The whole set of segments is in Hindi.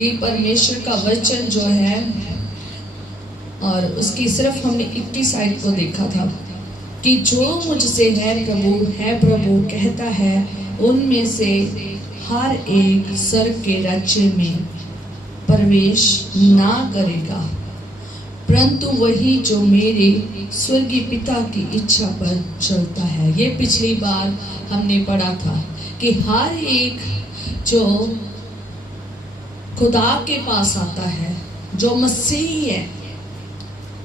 कि परमेश्वर का वचन जो है, और उसकी सिर्फ हमने 21 साइड को देखा था कि जो मुझसे है प्रभु कहता है, उनमें से हर एक स्वर्ग के राज्य में प्रवेश ना करेगा, परंतु वही जो मेरे स्वर्गीय पिता की इच्छा पर चलता है। ये पिछली बार हमने पढ़ा था कि हर एक जो खुदा के पास आता है, जो मसीही है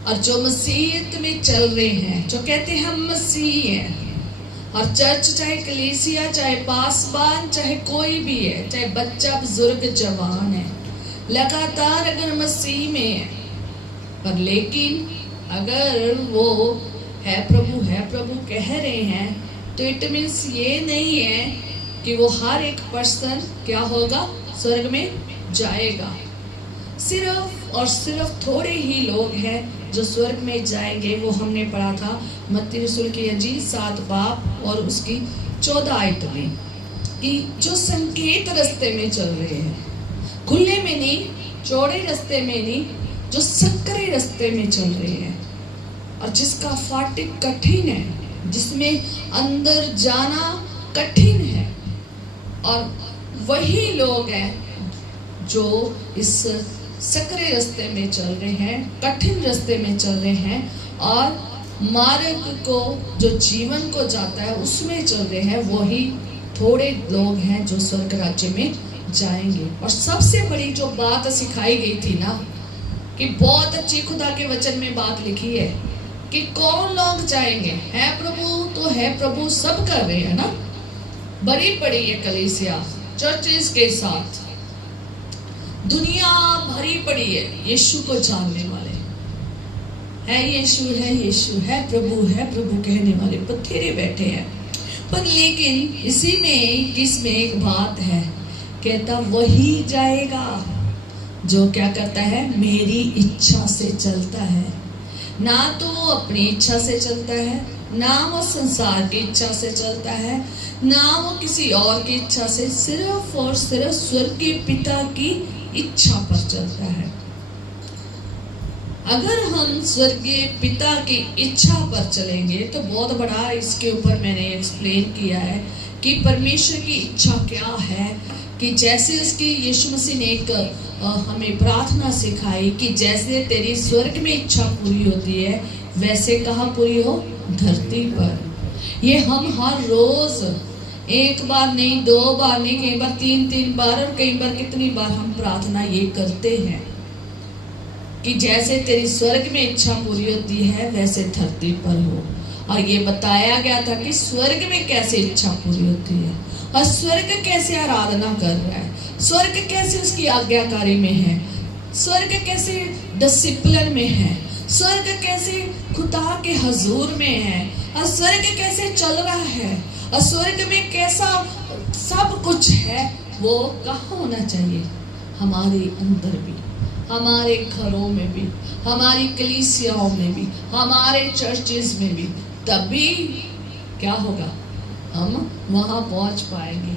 और जो मसीहियत में चल रहे हैं, जो कहते हैं हम मसीही हैं, और चर्च चाहे कलीसिया चाहे पासबान चाहे कोई भी है, चाहे बच्चा बुजुर्ग जवान है, लगातार अगर मसीह में है, पर लेकिन अगर वो है प्रभु कह रहे हैं, तो इट मीन्स ये नहीं है कि वो हर एक पर्सन क्या होगा, स्वर्ग में जाएगा। सिर्फ और सिर्फ थोड़े ही लोग हैं जो स्वर्ग में जाएंगे। वो हमने पढ़ा था मत्ती रसूल की इंजील 7 बाब और उसकी 14 आयत में, कि जो संकेत रास्ते में चल रहे हैं, खुले में नहीं, चौड़े रास्ते में नहीं, जो सकरे रास्ते में चल रहे हैं, और जिसका फाटक कठिन है, जिसमें अंदर जाना कठिन है, और वही लोग हैं जो इस सकरे रास्ते में चल रहे हैं, कठिन रास्ते में चल रहे हैं, और मार्ग को जो जीवन को जाता है उसमें चल रहे हैं। वही थोड़े लोग हैं जो स्वर्ग राज्य में जाएंगे। और सबसे बड़ी जो बात सिखाई गई थी ना, कि बहुत अच्छी खुदा के वचन में बात लिखी है कि कौन लोग जाएंगे, है प्रभु तो है प्रभु सब कर रहे हैं ना, बड़ी बड़ी ये कलीसिया चर्चेस के साथ दुनिया भरी पड़ी है यीशु को जानने वाले, यीशु है प्रभु कहने वाले बथेरे बैठे हैं। पर लेकिन इसी में किसमें एक बात है, कहता वही जाएगा जो क्या करता है, मेरी इच्छा से चलता है। ना तो वो अपनी इच्छा से चलता है, ना वो संसार की इच्छा से चलता है, ना वो किसी और की इच्छा से, सिर्फ और सिर्फ स्वर्गीय पिता की इच्छा पर चलता है। अगर हम स्वर्गीय पिता की इच्छा पर चलेंगे तो बहुत बड़ा इसके ऊपर मैंने एक्सप्लेन किया है कि परमेश्वर की इच्छा क्या है, कि जैसे उसकी यीशु मसीह ने एक हमें प्रार्थना सिखाई कि जैसे तेरी स्वर्ग में इच्छा पूरी होती है, वैसे कहाँ पूरी हो, धरती पर। ये हम हर रोज एक बार नहीं, 2 बार नहीं, कई बार 3 बार, और कई बार कितनी बार हम प्रार्थना ये करते हैं कि जैसे तेरी स्वर्ग में इच्छा पूरी होती है वैसे धरती पर हो। और ये बताया गया था कि स्वर्ग में कैसे इच्छा पूरी होती है, और स्वर्ग कैसे आराधना कर रहा है, स्वर्ग कैसे उसकी आज्ञाकारी में है, स्वर्ग कैसे डिसिप्लिन में है, स्वर्ग कैसे खुदा के हजूर में है, और स्वर्ग कैसे चल रहा है, और स्वर्ग में कैसा सब कुछ है। वो कहाँ होना चाहिए, हमारे अंदर भी, हमारे घरों में भी, हमारी कलीसियाओं में भी, हमारे चर्चेस में भी। तभी क्या होगा, हम वहां पहुंच पाएंगे।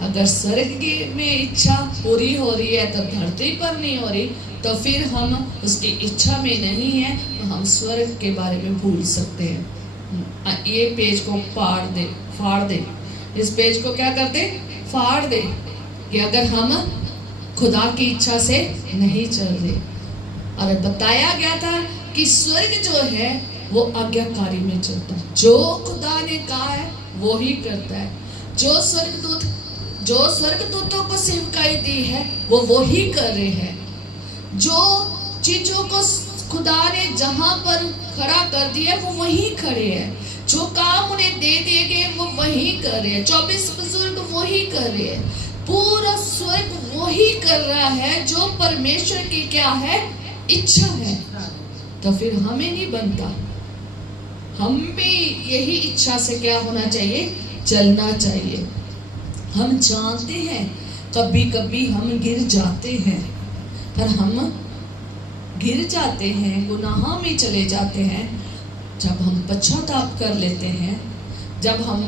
अगर स्वर्ग में इच्छा पूरी हो रही है तो धरती पर नहीं हो रही, तो फिर हम उसकी इच्छा में नहीं है, तो हम स्वर्ग के बारे में भूल सकते हैं। ये पेज को फाड़ दे, इस पेज को क्या कर दे, फाड़ दे, कि अगर हम खुदा की इच्छा से नहीं चल रहे। और बताया गया था कि स्वर्ग जो है वो आज्ञाकारी में चलता है, जो खुदा ने कहा है वो ही करता है। जो स्वर्गदूतों को सेवकाई दी है वो ही कर रहे हैं। जो चीजों को खुदा ने जहां पर खड़ा कर दिया वो वही खड़े हैं। जो काम उन्हें दे दिए गए वो वही कर रहे हैं। 24 बुजुर्ग वही कर रहे हैं। पूरा स्वर्ग वही कर रहा है जो परमेश्वर की क्या है, इच्छा है। तो फिर हमें नहीं बनता, हम भी यही इच्छा से क्या होना चाहिए, चलना चाहिए। हम जानते हैं कभी कभी हम गिर जाते हैं, पर हम गिर जाते हैं, गुनाह में चले जाते हैं। जब हम पश्चाताप कर लेते हैं, जब हम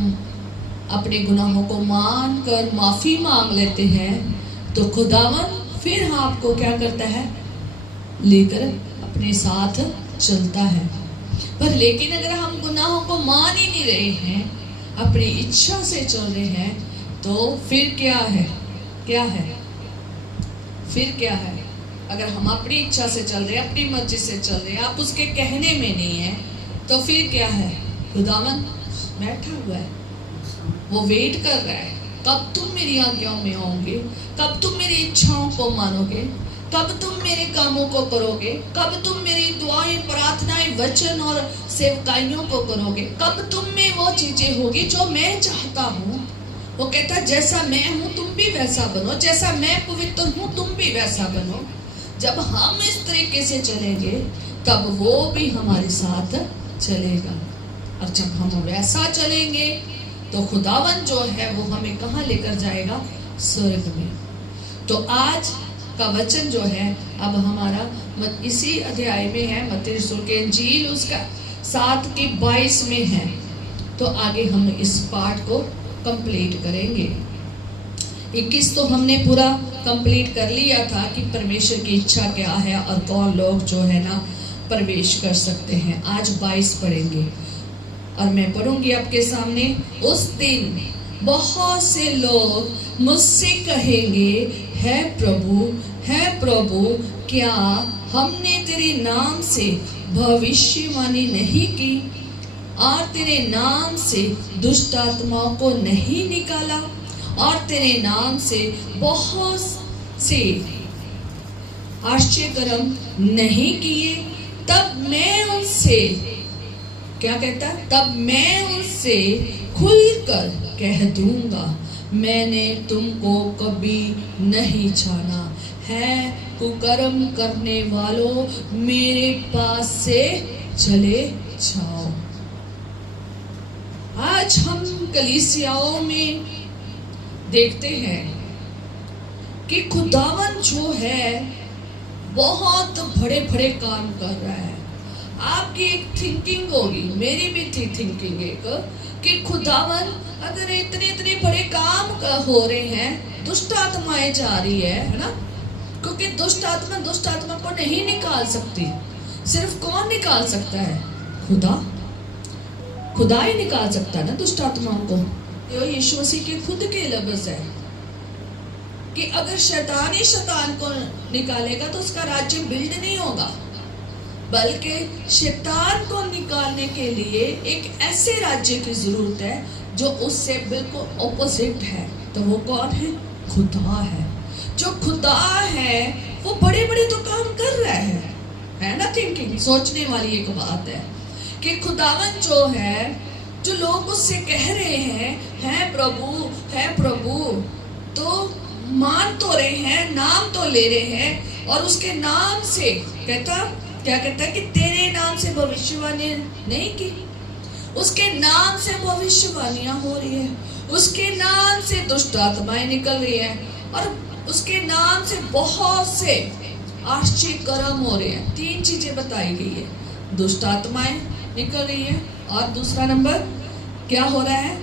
अपने गुनाहों को मान कर माफी मांग लेते हैं, तो खुदावन फिर आपको क्या करता है, लेकर अपने साथ चलता है। पर लेकिन अगर हम गुनाहों को मान ही नहीं रहे हैं, अपनी इच्छा से चल रहे हैं, तो फिर क्या है, क्या है, फिर क्या है? अगर हम अपनी इच्छा से चल रहे हैं, अपनी मर्जी से चल रहे हैं, आप उसके कहने में नहीं है, तो फिर क्या है? खुदावन बैठा हुआ है, वो वेट कर रहा है, कब तुम मेरी आज्ञाओं में आओगे, कब तुम मेरी इच्छाओं को मानोगे, कब तुम मेरे कामों को करोगे, कब तुम मेरी दुआएं, प्रार्थनाएं, वचन और सेवकाइयों को करोगे, कब तुम में वो चीजें होगी जो मैं चाहता हूँ। वो कहता है जैसा मैं हूँ तुम भी वैसा बनो, जैसा मैं पवित्र हूँ तुम भी वैसा बनो। जब हम इस तरीके से चलेंगे तब वो भी हमारे साथ चलेगा, और जब हम वैसा चलेंगे तो खुदावन जो है वो हमें कहाँ लेकर जाएगा? स्वर्ग में। तो आज का वचन जो है अब हमारा इसी अध्याय में है, मत्ती रसूल के इंजील उसका 7:22 में है। तो आगे हम इस पाठ को कंप्लीट करेंगे। 21 तो हमने पूरा कंप्लीट कर लिया था कि परमेश्वर की इच्छा क्या है और कौन लोग जो है ना प्रवेश कर सकते हैं। आज 22 पढ़ेंगे और मैं पढ़ूंगी आपके सामने। उस दिन बहुत से लोग मुझसे कहेंगे, है प्रभु क्या हमने तेरे नाम से भविष्यवाणी नहीं की और तेरे नाम से दुष्ट आत्माओं को नहीं निकाला और तेरे नाम से बहुत से आश्चर्य कर्म नहीं किए? तब मैं उनसे क्या कहता है? तब मैं उनसे खुलकर कह दूंगा, मैंने तुमको कभी नहीं जाना है, कुकर्म करने वालों मेरे पास से चले जाओ। आज हम कलीसियाओं में देखते हैं कि खुदावन जो है बहुत बड़े बड़े काम कर रहा है। आपकी एक थिंकिंग होगी, मेरी भी थी थिंकिंग एक, कि खुदावन अगर इतने बड़े काम हो रहे हैं, दुष्ट आत्माएं जा रही है ना, क्योंकि दुष्ट आत्मा को नहीं निकाल सकती। सिर्फ कौन निकाल सकता है? खुदा ही निकाल सकता है ना दुष्ट आत्माओं को। ये यीशु मसीह के खुद के लफ्ज़ है कि अगर शैतान ही शैतान को निकालेगा तो उसका राज्य बिल्ड नहीं होगा, बल्कि शैतान को निकालने के लिए एक ऐसे राज्य की जरूरत है जो उससे बिल्कुल ऑपोजिट है। तो वो कौन है? खुदा है। जो खुदा है वो बड़े बड़े तो काम कर रहा है ना। थिंकिंग, सोचने वाली एक बात है कि खुदावन जो है, जो लोग उससे कह रहे हैं है प्रभु, तो मान तो रहे हैं, नाम तो ले रहे हैं, और उसके नाम से क्या कहता है कि तेरे नाम से भविष्यवाणी नहीं की, उसके नाम से भविष्यवाणियां हो रही है, उसके नाम से दुष्ट आत्माएं निकल रही है, और उसके नाम से बहुत से आश्चर्य कर्म हो रहे हैं। 3 चीजें बताई गई है, दुष्ट आत्माएं निकल रही है, और दूसरा नंबर क्या हो रहा है?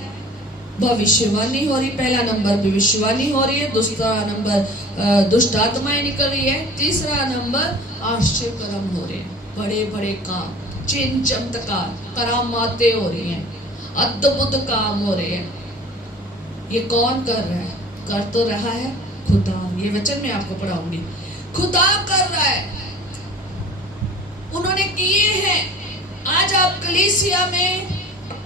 भविष्यवाणी हो रही। पहला नंबर भविष्यवाणी हो रही है, दूसरा नंबर दुष्ट आत्माएं निकल रही है, तीसरा नंबर आश्चर्य कर्म हो रहे हैं, बड़े बड़े काम, चिन्ह चमत्कार, करामातें हो रही हैं, अद्भुत काम हो रहे हैं। ये कौन कर रहा है? कर तो रहा है खुदा। ये वचन मैं आपको पढ़ाऊंगी। खुदा कर रहा है, उन्होंने किए हैं। आज आप कलीसिया में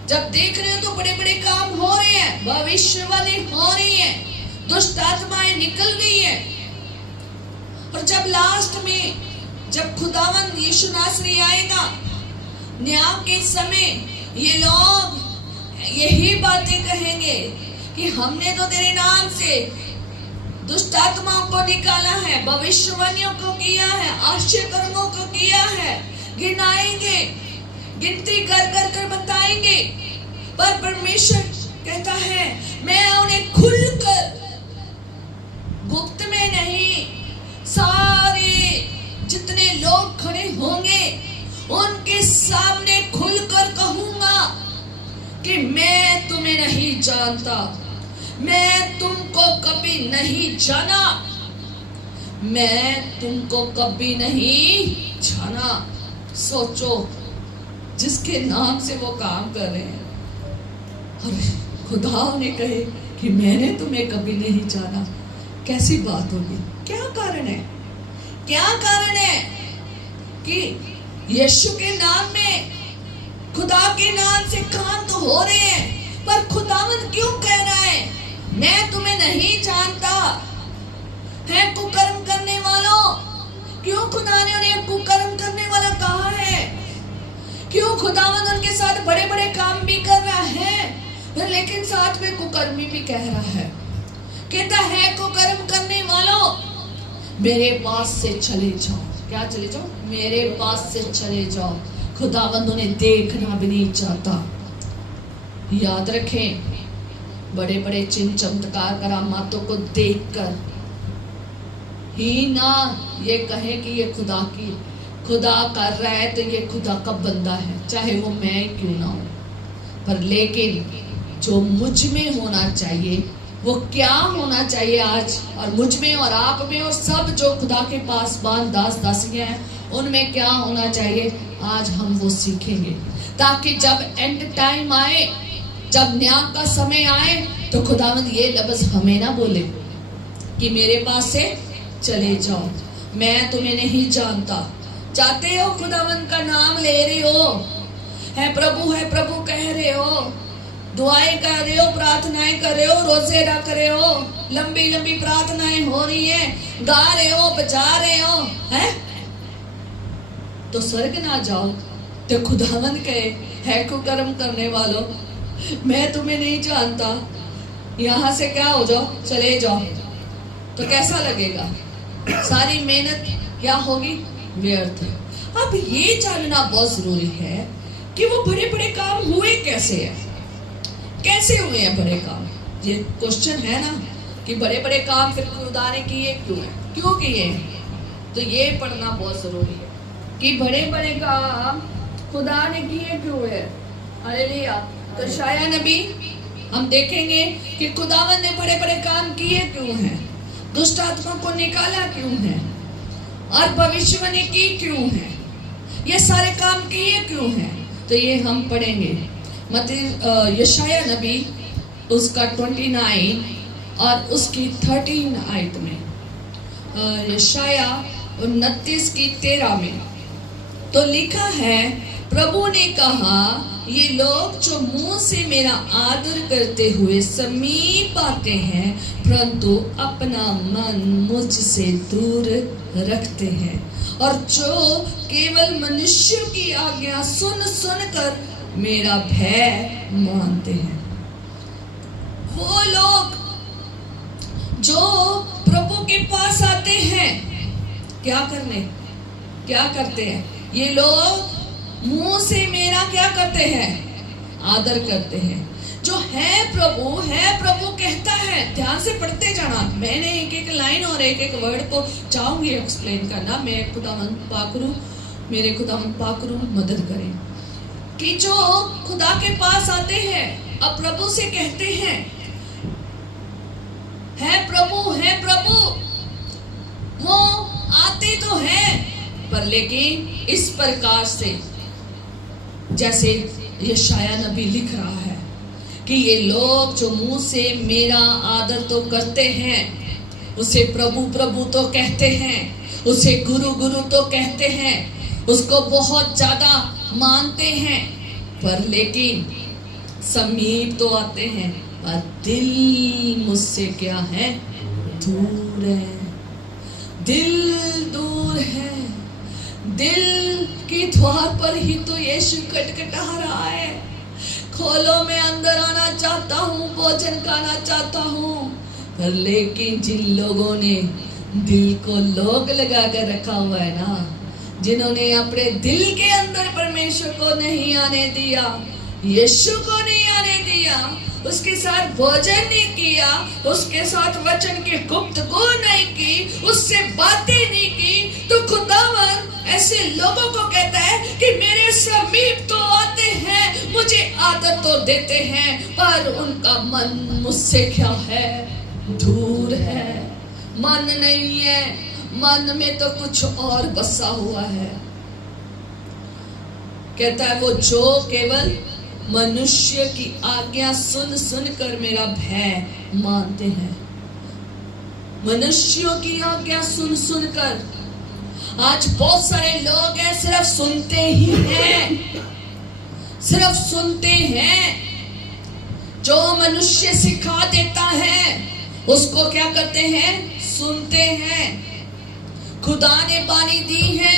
जब देख रहे हो तो बड़े बड़े काम हो रहे हैं, भविष्यवाणी हो रही है, दुष्ट आत्माएं निकल गई है। और जब लास्ट में जब खुदावन यीशु नासरी आएगा न्याय के समय, ये लोग यही बातें कहेंगे कि हमने तो तेरे नाम से दुष्ट आत्माओं को निकाला है, भविष्यवाणियों को किया है, आश्चर्य कर्मों को किया है। गिनाएंगे, गिनती कर कर कर बताएंगे, पर परमेश्वर कहता है मैं उन्हें खुलकर, गुप्त में नहीं, सारे जितने लोग खड़े होंगे उनके सामने खुलकर कहूंगा कि मैं तुम्हें नहीं जानता, मैं तुमको कभी नहीं जाना। मैं तुमको कभी नहीं जाना। सोचो, जिसके नाम से वो काम कर रहे हैं और खुदा ने कहे कि मैंने तुम्हें कभी नहीं जाना, कैसी बात होगी। क्या कारण है? क्या कारण है कि यीशु के नाम में, खुदा के नाम से काम तो हो रहे हैं, पर खुदावन क्यों कह रहा है मैं तुम्हें नहीं जानता? है कुकर्म करने वालों, क्यों खुदा ने उन्हें कुकर्म करने वाला कहा है? क्यों खुदावन उनके साथ बड़े बड़े काम भी कर रहा है, लेकिन साथ में कुकर्मी भी कह रहा है। कहता है कुकर्म करने वालों, मेरे पास से चले जाओ। क्या चले जाओ? मेरे पास से चले जाओ। खुदावंद उन्हें देखना भी नहीं चाहता। याद रखें, बड़े बड़े चिन्ह चमत्कार करामातों को देखकर ही ना ये कहे कि ये खुदा कर रहा है तो ये खुदा का बंदा है, चाहे वो मैं क्यों ना हो। पर लेकिन जो मुझ में होना चाहिए वो क्या होना चाहिए आज और मुझ में और आप में और सब जो खुदा के पास दास दासियां हैं उनमें क्या होना चाहिए, आज हम वो सीखेंगे। ताकि जब एंड टाइम आए, जब न्याय का समय आए, तो खुदावंद ये लफ्ज हमें ना बोले कि मेरे पास से चले जाओ, मैं तुम्हें नहीं जानता। चाहते हो खुदावंद का नाम ले रहे हो, है प्रभु कह रहे हो, दुआएं कर रहे हो, प्रार्थनाएं कर रहे हो, रोजे रख रहे हो, लंबी लंबी प्रार्थनाएं हो रही हैं, गा रहे हो, बजा रहे हो, है तो स्वर्ग ना जाओ। तो खुदावंद कहे है कुकर्म करने वालों, मैं तुम्हें नहीं जानता, यहां से क्या हो जाओ, चले जाओ। तो कैसा लगेगा? सारी मेहनत क्या होगी? व्यर्थ। अब ये जानना बहुत जरूरी है कि वो बड़े बड़े काम हुए कैसे हैं, कैसे हुए हैं बड़े काम। ये क्वेश्चन है ना कि बड़े बड़े काम फिर खुदा ने किए क्यों किए? तो ये पढ़ना बहुत जरूरी है कि बड़े बड़े काम खुदा ने किए क्यों है। हालेलुया। तो यशायाह नबी हम देखेंगे कि खुदावन ने बड़े बड़े काम किए क्यों हैं, दुष्ट आत्मा को निकाला क्यों है और भविष्यवाणी की क्यों है, ये सारे काम किए क्यों हैं। तो ये हम पढ़ेंगे यशायाह नबी उसका 29 और उसकी 13 आयत में। यशायाह 29 की 13 में तो लिखा है, प्रभु ने कहा, ये लोग जो मुंह से मेरा आदर करते हुए समीप आते हैं परंतु अपना मन मुझसे दूर रखते हैं और जो केवल मनुष्यों की आज्ञा सुन कर मेरा भय मानते हैं। वो लोग जो प्रभु के पास आते हैं क्या करते हैं? ये लोग मुंह से मेरा क्या करते हैं? आदर करते हैं। जो है प्रभु कहता है। ध्यान से पढ़ते जाना, मैंने एक एक लाइन और एक एक वर्ड को चाहूंगी एक्सप्लेन करना। मैं खुदावंद पाकरू, मेरे खुदावंद पाकरू मदद करें कि जो खुदा के पास आते हैं अब प्रभु से कहते हैं, है प्रभु, वो आते तो हैं पर लेकिन इस प्रकार से जैसे यशायाह नबी लिख रहा है कि ये लोग जो मुंह से मेरा आदर तो करते हैं, उसे प्रभु तो कहते हैं, उसे गुरु तो कहते हैं, उसको बहुत ज्यादा मानते हैं, पर लेकिन समीप तो आते हैं पर दिल मुझसे क्या है? दूर है। दिल दूर है। दिल की द्वार पर ही तो यीशु खटखटा रहा है। खोलो, मैं अंदर आना चाहता हूँ, भोजन खाना चाहता हूँ, पर लेकिन जिन लोगों ने दिल को लोग लगा कर रखा हुआ है ना, जिन्होंने अपने दिल के अंदर परमेश्वर को नहीं आने दिया, यीशु को नहीं आने दिया, उसके साथ भोजन नहीं किया, उसके साथ वचन की गुफ्तगू नहीं की, उससे बातें नहीं की, तो खुदावन ऐसे लोगों को कहता है कि मेरे समीप तो आते हैं, मुझे आदर तो देते हैं, पर उनका मन मुझसे क्या है? दूर है। मन नहीं है, मन में तो कुछ और बसा हुआ है। कहता है वो जो केवल मनुष्य की आज्ञा सुन सुन कर मेरा भय मानते हैं। मनुष्यों की आज्ञा सुन सुन कर, आज बहुत सारे लोग हैं सिर्फ सुनते ही हैं, सिर्फ सुनते हैं। जो मनुष्य सिखा देता है उसको क्या करते हैं? सुनते हैं। खुदा ने बानी दी है,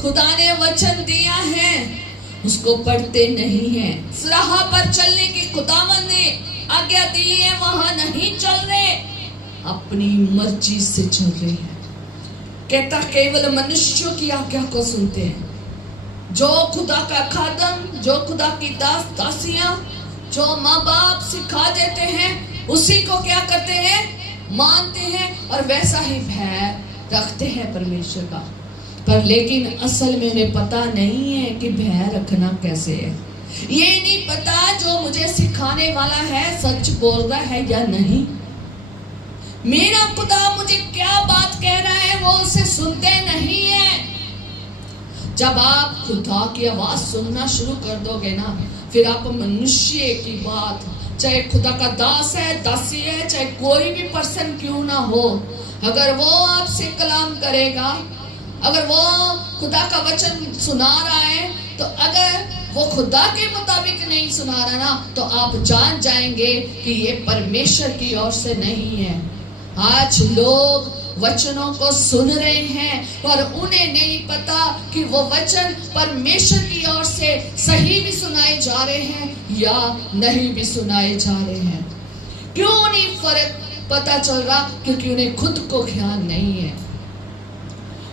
खुदा ने वचन दिया है, उसको पढ़ते नहीं है। राह पर चलने की खुदावन ने आज्ञा दी है, वहां नहीं चल रहे, अपनी मर्जी से चल रहे हैं। कहता केवल मनुष्यों की आज्ञा को सुनते हैं। जो खुदा का खादम, जो खुदा की दास दासियां, जो माँ बाप सिखा देते हैं, उसी को क्या करते हैं? मानते हैं और वैसा ही भय रखते हैं परमेश्वर का। पर लेकिन असल में उन्हें पता नहीं है कि भय रखना कैसे है। ये नहीं पता जो मुझे सिखाने वाला है सच बोल रहा है या नहीं। मेरा खुदा मुझे क्या बात कह रहा है वो उसे सुनते नहीं है। जब आप खुदा की आवाज सुनना शुरू कर दोगे ना, फिर आप मनुष्य की बात, चाहे खुदा का दास है, दासी है, चाहे कोई भी पर्सन क्यों ना हो, अगर वो आपसे कलाम करेगा, अगर वो खुदा का वचन सुना रहा है, तो अगर वो खुदा के मुताबिक नहीं सुना रहा ना, तो आप जान जाएंगे कि ये परमेश्वर की ओर से नहीं है। आज लोग वचनों को सुन रहे हैं पर उन्हें नहीं पता कि वो वचन परमेश्वर की ओर से सही भी सुनाए जा रहे हैं या नहीं भी सुनाए जा रहे हैं। क्यों नहीं फर्क पता चल रहा? क्योंकि उन्हें खुद को ख्याल नहीं है,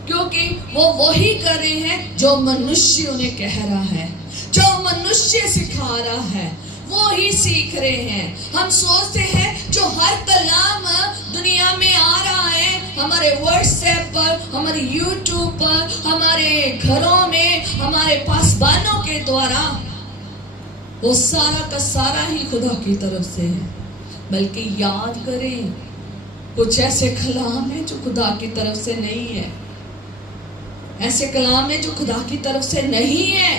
क्योंकि वो वही कर रहे हैं जो मनुष्य उन्हें कह रहा है, जो मनुष्य सिखा रहा है, वो ही सीख रहे हैं। हम सोचते हैं जो हर कलाम दुनिया में आ रहा है, हमारे व्हाट्सएप पर, हमारे यूट्यूब पर, हमारे घरों में, हमारे पासबानों के द्वारा, वो सारा का सारा ही खुदा की तरफ से है। बल्कि याद करें, कुछ ऐसे कलाम है जो खुदा की तरफ से नहीं है, ऐसे कलाम है जो खुदा की तरफ से नहीं है,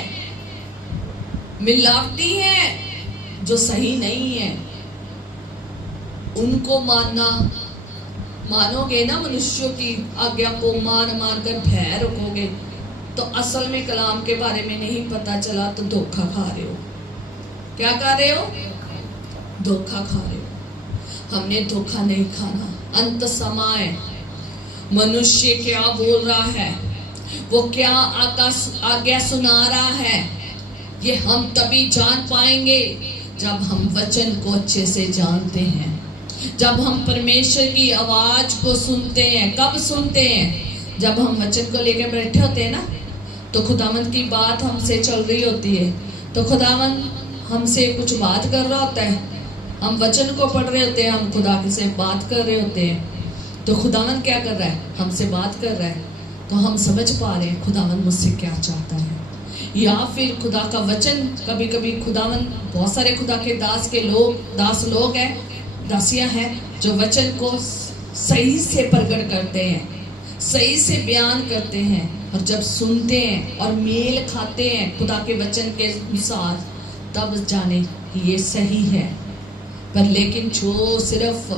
मिलावटी है, जो सही नहीं है। उनको मानोगे ना, मनुष्यों की आज्ञा को मान कर भय रखोगे, तो असल में कलाम के बारे में नहीं पता चला तो धोखा खा रहे हो। क्या खा रहे हो? धोखा खा रहे हो। हमने धोखा नहीं खाना। अंत समय मनुष्य क्या बोल रहा है, वो क्या आज्ञा सुना रहा है, ये हम तभी जान पाएंगे जब हम वचन को अच्छे से जानते हैं, जब हम परमेश्वर की आवाज को सुनते हैं। कब सुनते हैं? जब हम वचन को लेकर बैठे होते हैं ना, तो खुदावंद की बात हमसे चल रही होती है, तो खुदावंद हमसे कुछ बात कर रहा होता है, हम वचन को पढ़ रहे होते हैं, हम खुदा से बात कर रहे होते हैं, तो खुदावंद क्या कर रहा है? हमसे बात कर रहा है, तो हम समझ पा रहे हैं खुदावंद मुझसे क्या चाहता है। या फिर खुदा का वचन, कभी कभी खुदावन, बहुत सारे खुदा के दास लोग हैं, दासियां हैं, जो वचन को सही से प्रकट करते हैं, सही से बयान करते हैं, और जब सुनते हैं और मेल खाते हैं खुदा के वचन के अनुसार, तब जाने ये सही है। पर लेकिन जो सिर्फ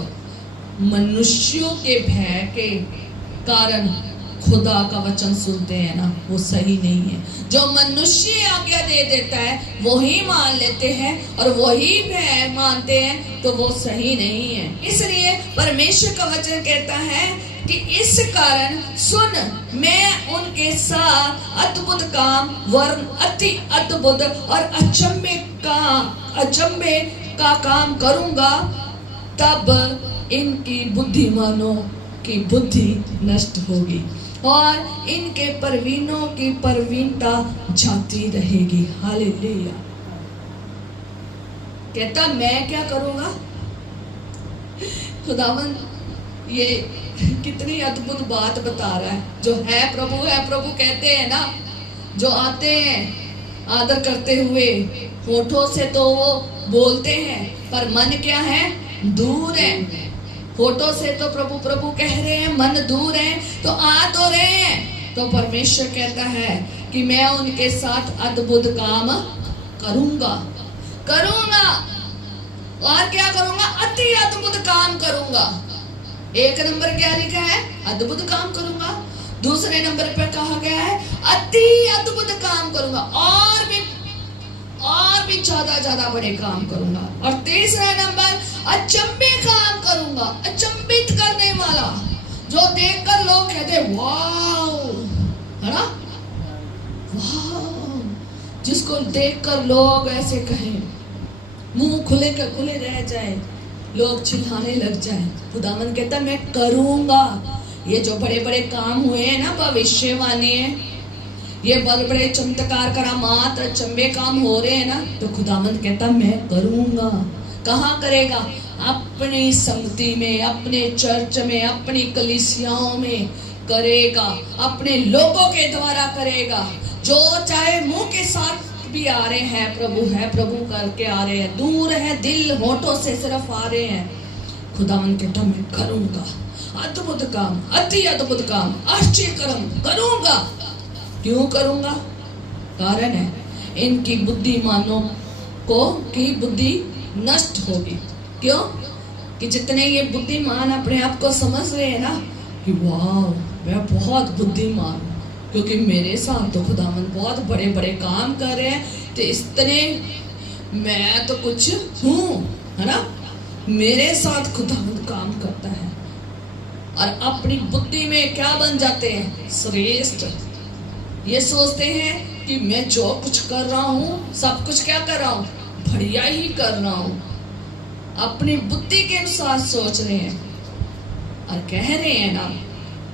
मनुष्यों के भय के कारण खुदा का वचन सुनते हैं ना, वो सही नहीं है। जो मनुष्य आज्ञा दे देता है वही मान लेते हैं और वही भय मानते हैं, तो वो सही नहीं है। इसलिए परमेश्वर का वचन कहता है कि इस कारण सुन, मैं उनके साथ अद्भुत काम, वरन अति अद्भुत और अचंभे का काम करूंगा, तब इनकी बुद्धिमानों की बुद्धि नष्ट होगी और इनके परवीनों की परवीनता जाती रहेगी। हालेलुया। कहता मैं क्या करूंगा? खुदावंद ये कितनी अद्भुत बात बता रहा है। जो है प्रभु कहते हैं ना, जो आते हैं आदर करते हुए, होठों से तो वो बोलते हैं पर मन क्या है? दूर है। होठों से तो प्रभु प्रभु कह रहे हैं, मन दूर है, तो आ तो रहे हैं। तो परमेश्वर कहता है कि मैं उनके साथ अद्भुत काम करूंगा। और क्या करूंगा? अति अद्भुत काम करूंगा। एक नंबर क्या लिखा है? अद्भुत काम करूंगा। दूसरे नंबर पर कहा गया है अति अद्भुत काम करूंगा, और भी ज्यादा बड़े काम करूंगा। और तीसरा नंबर अचंबे काम करूंगा, अचंबित करने वाला, जो देखकर लोग कहते वाव, है ना, वाव, जिसको देखकर लोग ऐसे कहें, मुंह खुले रह जाए, लोग चिल्लाने लग जाए। खुदावंद कहता मैं करूंगा। ये जो बड़े बड़े काम हुए हैं ना, भविष्यवाणी है, ये बड़े बड़े चमत्कार करामात अचंबे काम हो रहे हैं ना, तो खुदावंद कहता मैं करूंगा। कहाँ करेगा? अपनी संगति में, अपने चर्च में, अपनी कलीसियाओं में करेगा, अपने लोगों के द्वारा करेगा। जो चाहे मुंह के साथ भी आ रहे हैं प्रभु करके आ रहे हैं, दूर है दिल, होठों से सिर्फ आ रहे हैं, खुदावंद कहता मैं करूंगा अद्भुत काम, अति अद्भुत काम, आश्चर्य कर्म करूंगा। क्यों करूंगा? कारण है इनकी बुद्धिमानों को की बुद्धि नष्ट होगी। क्यों? कि जितने ये बुद्धिमान अपने आप को समझ रहे हैं ना कि वाह मैं बहुत बुद्धिमान, क्योंकि मेरे साथ तो खुदावंद बहुत बड़े बड़े काम कर रहे हैं, तो इतने मैं तो कुछ हूँ, है ना, मेरे साथ खुदावंद काम करता है। और अपनी बुद्धि में क्या बन जाते हैं? श्रेष्ठ। ये सोचते हैं कि मैं जो कुछ कर रहा हूँ, सब कुछ क्या कर रहा हूँ? बढ़िया ही कर रहा हूँ। अपनी बुद्धि के अनुसार सोच रहे हैं और कह रहे हैं ना,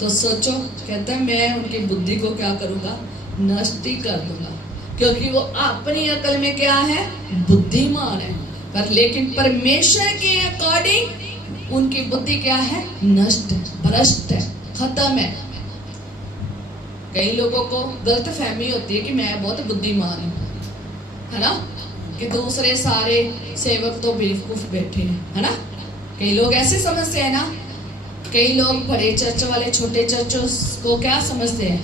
तो सोचो, कहता है मैं उनकी बुद्धि को क्या करूंगा? नष्ट ही कर दूंगा, क्योंकि वो अपनी अकल में क्या है? बुद्धिमान है। पर लेकिन परमेश्वर के अकॉर्डिंग उनकी बुद्धि क्या है? नष्ट है, भ्रष्ट है, खत्म है। कई लोगों को गलत फहमी होती है कि मैं बहुत बुद्धिमान हूँ, है ना, कि दूसरे सारे सेवक तो बेवकूफ बैठे हैं, है ना। कई लोग ऐसे समझते हैं ना। कई लोग बड़े चर्च वाले छोटे चर्चों को क्या समझते हैं?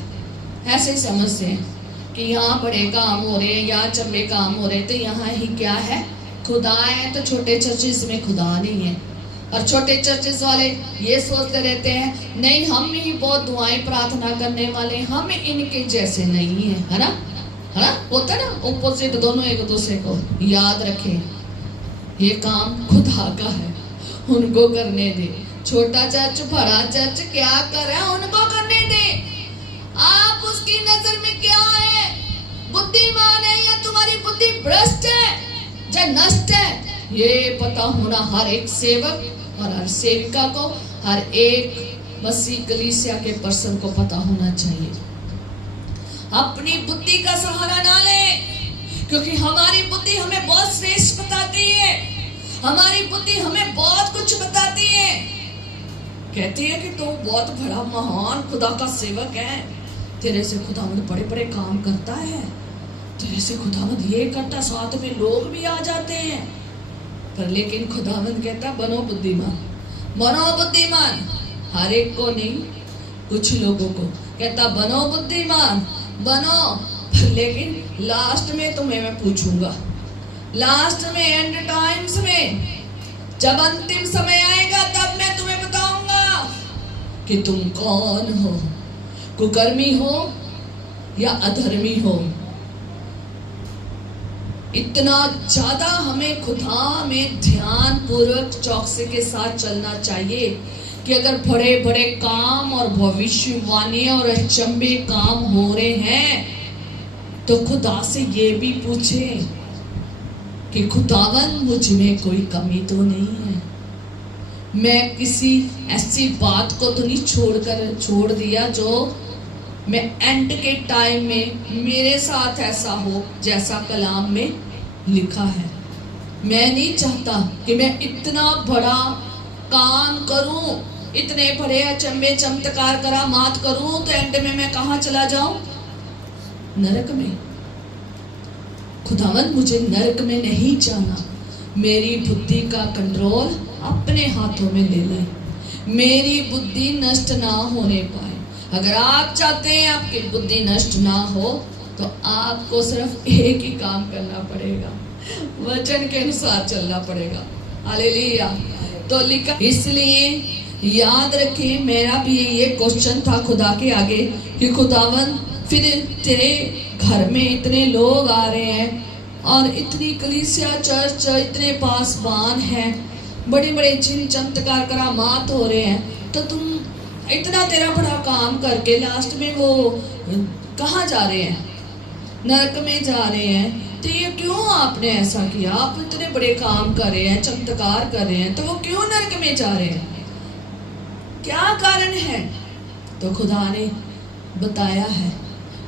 ऐसे ही समझते हैं कि यहाँ बड़े काम हो रहे हैं, यहाँ चंबे काम हो रहे हैं, तो यहाँ ही क्या है? खुदा है। तो छोटे चर्चेस में खुदा नहीं है। और छोटे चर्चेस वाले ये सोचते रहते हैं नहीं हम ही बहुत दुआएं प्रार्थना करने वाले, हम इनके जैसे नहीं है, है ना, है ना, होता है ना, ऑपोजिट दोनों एक दूसरे को। याद रखें ये काम खुदा का है, उनको करने दे। छोटा चर्च बड़ा चर्च क्या कर रहा है, उनको करने दे। आप उसकी नजर में क्या है? बुद्धिमान है या तुम्हारी बुद्धि भ्रष्ट है या नष्ट है? ये पता होना हर एक सेवक और हर सेविका को, हर एक मसीह कलीसिया के पर्सन को पता होना चाहिए। अपनी बुद्धि का सहारा ना ले, क्योंकि हमारी बुद्धि हमें बहुत श्रेष्ठ बताती है, हमारी बुद्धि हमें बहुत कुछ बताती है। कहती है कि तू बहुत बड़ा महान खुदा का सेवक है, तेरे से खुदावंद बड़े बड़े काम करता है, तेरे से खुदावंद ये करता, साथ में लोग भी आ जाते हैं। पर लेकिन खुदावंद कहता बनो बुद्धिमान, बनो बुद्धिमान। हर एक को नहीं, कुछ लोगों को कहता बनो बुद्धिमान, बनो। पर लेकिन लास्ट में तुम्हें मैं पूछूंगा, लास्ट में, एंड टाइम्स में, जब अंतिम समय आएगा तब मैं तुम्हें बताऊंगा कि तुम कौन हो, कुकर्मी हो या अधर्मी हो। इतना ज्यादा हमें खुदा में ध्यान पूर्वक चौकसी के साथ चलना चाहिए कि अगर बड़े बड़े काम और भविष्यवाणी और अचंबे काम हो रहे हैं तो खुदा से ये भी पूछे कि खुदावन मुझ में कोई कमी तो नहीं है, मैं किसी ऐसी बात को तो नहीं छोड़ दिया जो मैं एंड के टाइम में मेरे साथ ऐसा हो जैसा कलाम में लिखा है। मैं नहीं चाहता कि मैं इतना बड़ा काम करूं, इतने बड़े अचंबे चमत्कार करामात करूं तो एंड में मैं कहां चला जाऊं? नरक में। खुदावंद मुझे नरक में नहीं जाना, मेरी बुद्धि का कंट्रोल अपने हाथों में ले ले। मेरी बुद्धि नष्ट ना होने पाए। अगर आप चाहते हैं आपकी बुद्धि नष्ट ना हो तो आपको सिर्फ एक ही काम करना पड़ेगा, वचन के अनुसार चलना पड़ेगा। हालेलुया। तो लिखा, इसलिए याद रखें, मेरा भी ये क्वेश्चन था खुदा के आगे कि खुदावन फिर तेरे घर में इतने लोग आ रहे हैं और इतनी कलीसिया चर्च इतने पासवान हैं, बड़े बड़े चिन्ह चमत्कार करामात हो रहे हैं, तो तुम इतना तेरा बड़ा काम करके लास्ट में वो कहाँ जा रहे हैं? नरक में जा रहे हैं। तो ये क्यों आपने ऐसा किया? आप इतने बड़े काम कर रहे हैं, चमत्कार कर रहे हैं, तो वो क्यों नरक में जा रहे हैं? क्या कारण है? तो खुदा ने बताया है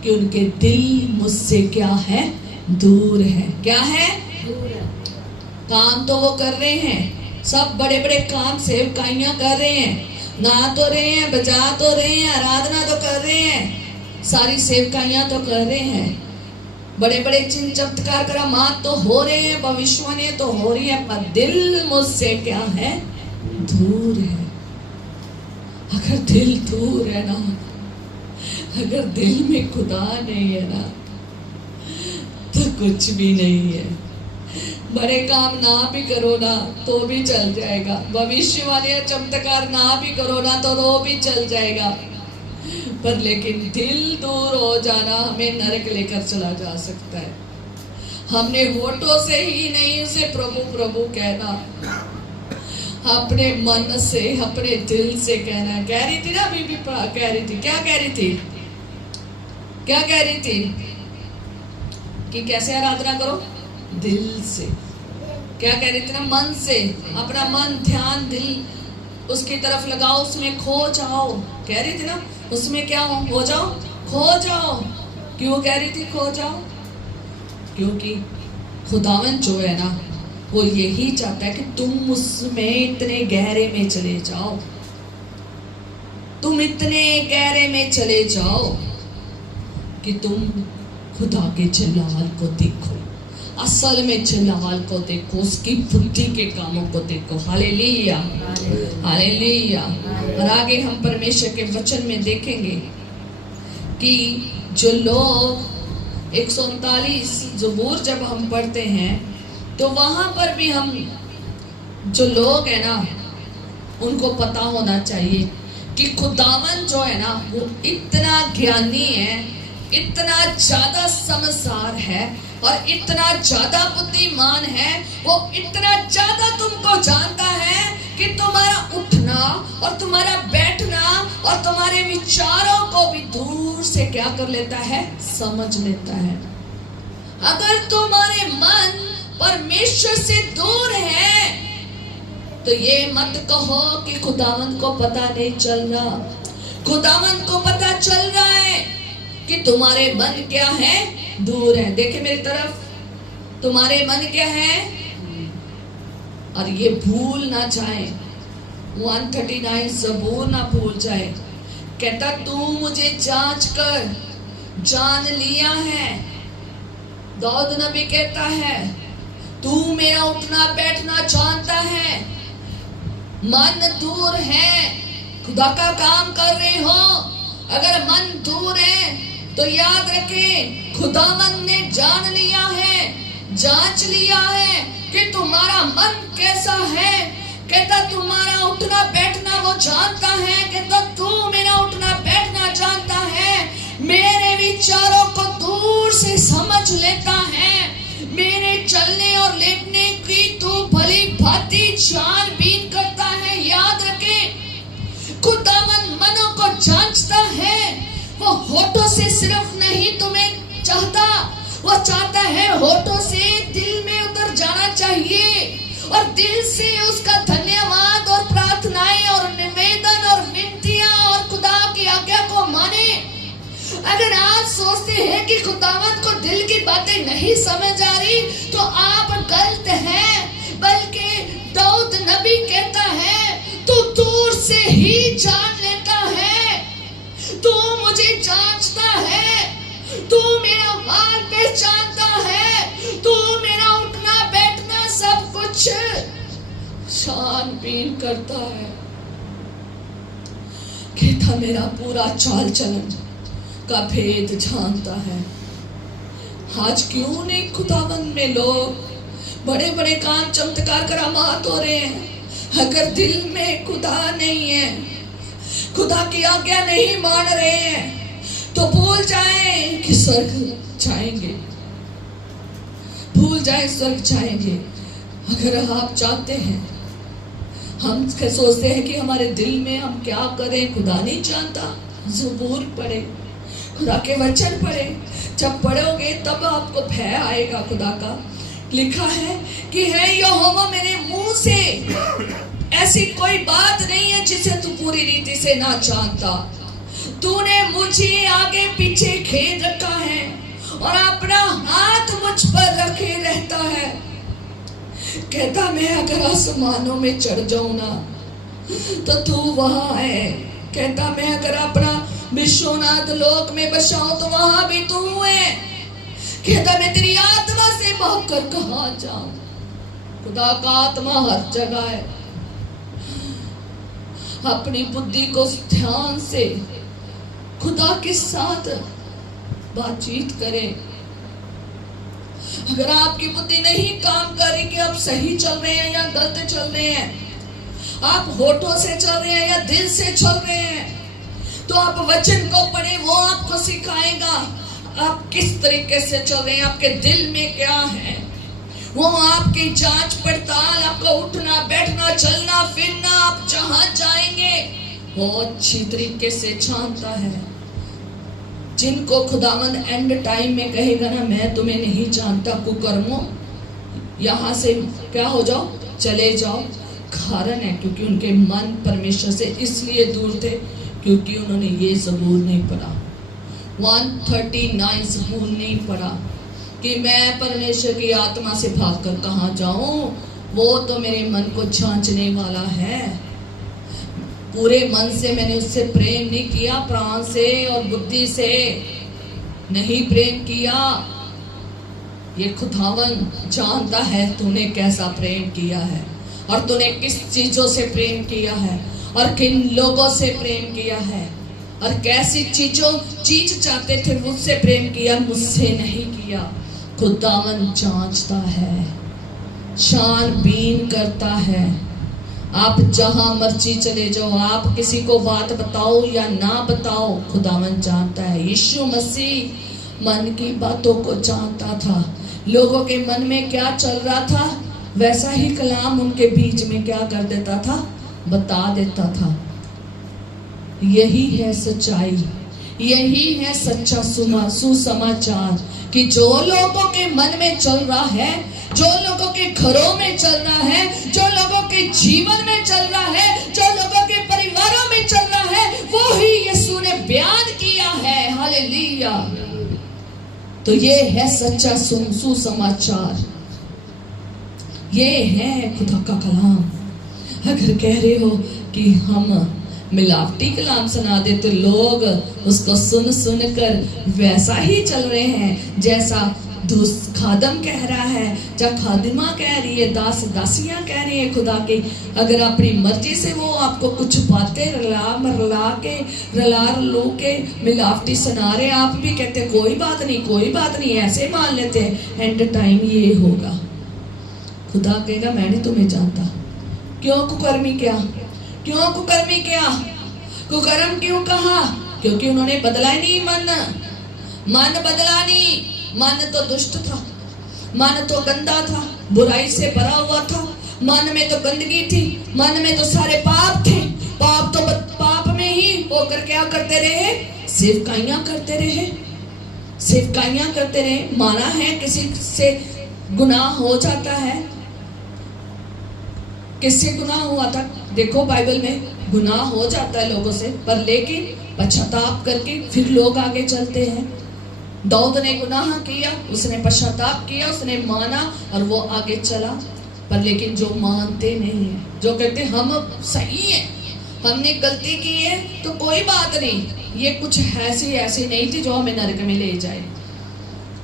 कि उनके दिल मुझसे क्या है? दूर है। क्या है? दूर है। काम तो वो कर रहे हैं, सब बड़े बड़े काम सेवकाइयां कर रहे हैं, गा तो रहे हैं, बजा तो रहे हैं, आराधना तो कर रहे हैं, सारी सेवकाइयां तो कर रहे हैं, बड़े बड़े चिन्ह चमत्कार करामात तो हो रहे हैं, भविष्यवाणी तो हो रही है, पर दिल मुझसे क्या है? दूर है। अगर दिल दूर है ना, अगर दिल में खुदा नहीं है ना, तो कुछ भी नहीं है। बड़े काम ना भी करो ना तो भी चल जाएगा, भविष्यवाणी चमत्कार ना भी करो ना तो भी चल जाएगा, पर लेकिन दिल दूर हो जाना हमें नरक लेकर चला जा सकता है। हमने होठों से ही नहीं उसे प्रभु प्रभु कहना, अपने मन से, अपने दिल से कहना। कह रही थी ना बीबी, कह रही थी, क्या कह रही थी? क्या कह रही थी? कि कैसे आराधना करो? दिल से। क्या कह रही थी ना? मन से। अपना मन, ध्यान, दिल उसकी तरफ लगाओ, उसमें खो जाओ। कह रही थी ना, उसमें क्या हो जाओ? खो जाओ। क्यों कह रही थी खो जाओ? क्योंकि खुदावन जो है ना, वो यही चाहता है कि तुम उसमें इतने गहरे में चले जाओ, तुम इतने गहरे में चले जाओ कि तुम खुदा के जलाल को देखो, असल में जलाल को देखो, उसकी बुद्धि के कामों को देखो। Hallelujah, hallelujah. और आगे हम परमेश्वर के वचन में देखेंगे कि जो लोग 139 ज़बूर जब हम पढ़ते हैं तो वहां पर भी हम, जो लोग है ना, उनको पता होना चाहिए कि खुदावन जो है ना, वो इतना ज्ञानी है, इतना ज्यादा समझदार है और इतना ज्यादा बुद्धिमान है, वो इतना ज्यादा तुमको जानता है कि तुम्हारा उठना और तुम्हारा बैठना और तुम्हारे विचारों को भी दूर से क्या कर लेता है? समझ लेता है। अगर तुम्हारे मन परमेश्वर से दूर है तो ये मत कहो कि खुदावंत को पता नहीं चल रहा। खुदावंत को पता चल रहा है कि तुम्हारे मन क्या है? दूर है। देखे मेरी तरफ, तुम्हारे मन क्या है? और ये भूल ना जाए, 139 ज़बूर ना भूल जाए। कहता तू मुझे जांच कर, जान लिया है। दाऊद नबी कहता है तू मेरा उठना बैठना जानता है। मन दूर है, खुदा का काम कर रहे हो, अगर मन दूर है तो याद रखें खुदावन ने जान लिया है, जांच लिया है कि तुम्हारा मन कैसा है। कहता तुम्हारा उठना बैठना वो जानता है। कहता तू मेरा उठना बैठना जानता है, मेरे विचारों को दूर से समझ लेता है, मेरे चलने और लेटने की तू भली भांति छानबीन करता है। याद रखें खुदावन मनों को जांचता है। वो होठों से सिर्फ नहीं तुम्हें चाहता, वो चाहता है होठों से दिल में उतर जाना चाहिए और दिल से उसका धन्यवाद और प्रार्थनाएं और निवेदन और विनतियां और खुदा की आज्ञा को माने। अगर आप सोचते हैं कि खुदावंत को दिल की बातें नहीं समझ आ रही तो आप गलत हैं। बल्कि दाऊद नबी कहता है तू दूर से ही जान लेता है, तू मुझे जांचता है, तू मेरा हाल पहचानता है, तू मेरा उठना बैठना सब कुछ छानबीन करता है। बेटा मेरा पूरा चाल चलन का भेद जानता है। आज क्यों नहीं खुदावंद में लोग बड़े बड़े काम चमत्कार करामात हो रहे हैं। अगर दिल में खुदा नहीं है, खुदा की आज्ञा नहीं मान रहे हैं, तो भूल जाएं कि स्वर्ग जाएंगे, भूल जाएं स्वर्ग जाएंगे। अगर आप चाहते हैं, हम सोचते हैं कि हमारे दिल में हम क्या करें, खुदा नहीं जानता। ज़बूर पढ़े, खुदा के वचन पढ़े, जब पढ़ोगे तब आपको भय आएगा खुदा का। लिखा है कि है यहोवा मेरे मुंह से ऐसी कोई बात नहीं है जिसे तू पूरी रीति से ना जानता। तूने मुझे आगे पीछे घेर रखा है और अपना हाथ मुझ पर रखे रहता है। कहता मैं अगर आसमानों में चढ़ जाऊं ना तो तू वहां है। कहता मैं अगर अपना विश्वनाथ लोक में बसाऊं तो वहां भी तू है। कहता मैं तेरी आत्मा से भागकर कहां जाऊं। खुदा का आत्मा हर जगह है। अपनी बुद्धि को ध्यान से खुदा के साथ बातचीत करें। अगर आपकी बुद्धि नहीं काम कर रही कि आप सही चल रहे हैं या गलत चल रहे हैं, आप होठों से चल रहे हैं या दिल से चल रहे हैं, तो आप वचन को पढ़े, वो आपको सिखाएगा आप किस तरीके से चल रहे हैं, आपके दिल में क्या है। वो आपकी जांच पड़ताल, आपका उठना बैठना चलना फिरना, आप जहां जाएंगे वो अच्छी तरीके से जानता है। जिनको खुदावंद एंड टाइम में कहेगा ना मैं तुम्हें नहीं जानता कुकर्मों, यहां से क्या हो जाओ, चले जाओ। कारण है क्योंकि उनके मन परमेश्वर से इसलिए दूर थे क्योंकि उन्होंने ये ज़बूर नहीं पढ़ा, 139 ज़बूर नहीं पढ़ा कि मैं परमेश्वर की आत्मा से भागकर कहाँ जाऊं। वो तो मेरे मन को जांचने वाला है। पूरे मन से मैंने उससे प्रेम नहीं किया, प्राण से और बुद्धि से नहीं प्रेम किया। ये खुदावन जानता है तूने कैसा प्रेम किया है और तूने किस चीजों से प्रेम किया है और किन लोगों से प्रेम किया है और कैसी चीज चाहते थे मुझसे प्रेम किया, मुझसे नहीं किया। खुदावन जांचता है, छानबीन करता है। आप जहां मर्जी चले जाओ, आप किसी को बात बताओ या ना बताओ, खुदावन जानता है। यीशु मसीह मन की बातों को जानता था। लोगों के मन में क्या चल रहा था वैसा ही कलाम उनके बीच में क्या कर देता था, बता देता था। यही है सच्चाई, यही है सच्चा सुसमाचार कि जो लोगों के मन में चल रहा है, जो लोगों के घरों में चल रहा है, जो लोगों के जीवन में चल रहा है, जो लोगों के परिवारों में चल रहा है, वो ही यीशु ने बयान किया है। हालेलुया। तो ये है सच्चा सुसमाचार, ये है खुदा का कलाम। अगर कह रहे हो कि हम मिलावटी कलाम सुना दे तो लोग उसको सुन सुन कर वैसा ही चल रहे हैं जैसा खादम कह रहा है, या खादिमा कह रही है, दास दासियां कह रही है खुदा की। अगर अपनी मर्जी से वो आपको कुछ बातें रला के मिलावटी सुना रहे, आप भी कहते कोई बात नहीं कोई बात नहीं, ऐसे मान लेते हैं। एंड टाइम ये होगा, खुदा कहेगा मैं नहीं तुम्हें जानता। क्यों कुकर्मी क्या, क्यों कुकर्मी क्या, कुकर्म क्यों कहा? क्योंकि उन्होंने बदला ही नहीं मन बदला नहीं। मन तो दुष्ट था, मन तो गंदा था, बुराई से भरा हुआ था, मन में तो गंदगी थी, मन में तो सारे पाप थे। पाप में ही होकर क्या करते रहे, सेवकाइयां करते रहे, सेवकाइयां करते रहे। माना है किसी से गुनाह हो जाता है, किससे गुनाह हुआ था? देखो बाइबल में गुनाह हो जाता है लोगों से, पर लेकिन पश्चाताप करके फिर लोग आगे चलते हैं। दाऊद ने गुनाह किया, उसने पश्चाताप किया, उसने माना और वो आगे चला। पर लेकिन जो मानते नहीं है, जो कहते हम सही हैं, हमने गलती की है तो कोई बात नहीं, ये कुछ ऐसी नहीं थी जो हमें नरक में ले जाए।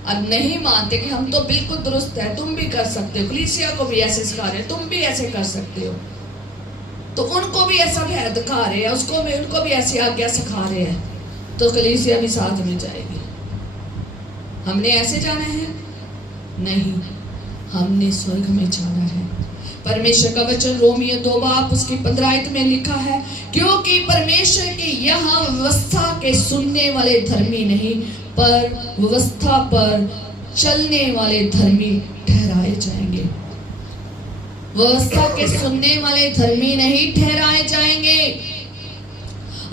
अब नहीं मानते कि हम तो बिल्कुल दुरुस्त है, तुम भी कर सकते हो, कलीसिया को भी ऐसे सिखा रहे, तुम भी ऐसे कर सकते हो। तो उनको भी ऐसा भय दिखा रहे हैं, उनको भी ऐसी आज्ञा सिखा रहे हैं, तो कलीसिया भी साथ में जाएगी। हमने ऐसे जाना है? नहीं, हमने स्वर्ग में जाना है। परमेश्वर का वचन रोमियो 2 बाब उसकी 15 में लिखा है, क्योंकि परमेश्वर की यहाँ व्यवस्था के सुनने वाले धर्मी नहीं, पर व्यवस्था पर चलने वाले धर्मी ठहराए जाएंगे। व्यवस्था के सुनने वाले धर्मी नहीं ठहराए जाएंगे।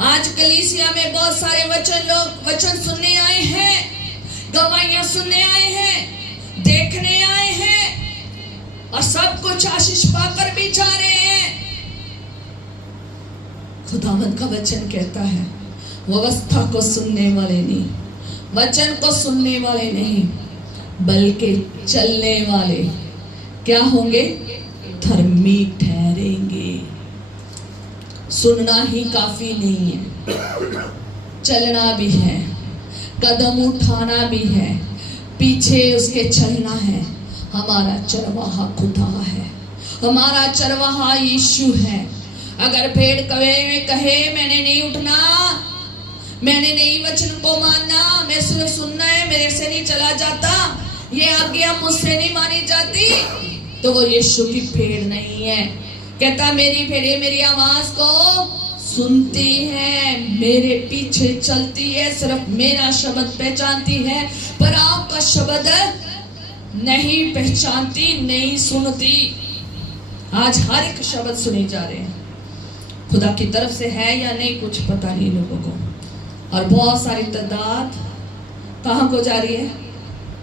आज कलीसिया में बहुत सारे लोग वचन सुनने आए हैं, गवाहियां सुनने आए हैं, देखने आए हैं और सब कुछ आशीष पाकर भी जा रहे हैं। खुदावंद का वचन कहता है, व्यवस्था को सुनने वाले नहीं, वचन को सुनने वाले नहीं, बल्कि चलने वाले क्या होंगे? धर्मी ठहरेंगे। सुनना ही काफी नहीं है, चलना भी है, कदम उठाना भी है, पीछे उसके चलना है। हमारा चरवाहा खुदा है, हमारा चरवाहा यीशु है। अगर भेड़ कहे मैंने नहीं उठना, मैंने नहीं वचन को मानना, मैं सिर्फ सुनना है, मेरे से नहीं चला जाता, ये आज्ञा मुझसे नहीं मानी जाती, तो वो यीशु की भेड़ नहीं है। कहता मेरी भेड़ें मेरी आवाज को सुनती है, मेरे पीछे चलती है, सिर्फ मेरा शब्द पहचानती है, पर आपका शब्द नहीं पहचानती, नहीं सुनती। आज हर एक शब्द सुने जा रहे हैं, खुदा की तरफ से है या नहीं कुछ पता नहीं लोगों को। और बहुत सारी तादाद कहाँ को जा रही है?